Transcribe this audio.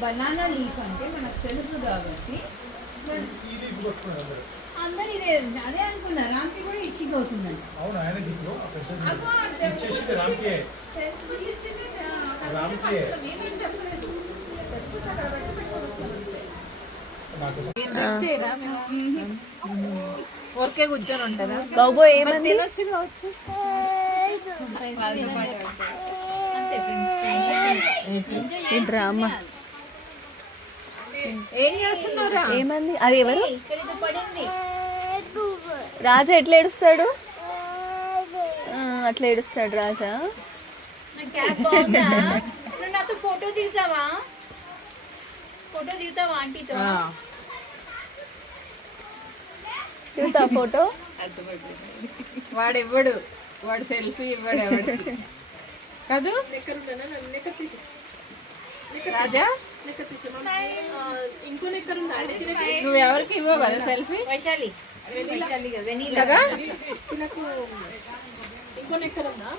Banana leaf అంటే మనకు తెలుసు కాబట్టి అందరు ఇదే అదే అనుకున్నారు. రామ్కి కూడా ఇచ్చింగ్ అవుతుందండి. ఊరికే కూర్చొని ఉంటుందా బాబు? ఏమని తినొచ్చు కావచ్చు. డ్రామా ఏం చేస్తున్నారా? ఏమంది? అది ఎవరు? రాజా ఎట్లా ఏడుస్తాడు? అట్లా ఏడుస్తాడు రాజా. నాతో ఫోటో తీసావా? ఫోటో తీసావా ఆంటీతో? తీస్తా ఫోటో. వాడు ఇవ్వడు, వాడు సెల్ఫీ ఇవ్వడు ఎవడికి కాదు. రాజా నువ్వు ఎవరికి ఇవ్వవు కదా సెల్ఫీ? వైశాలి కదా. ఇంకో నెక్కర్ ఉందా?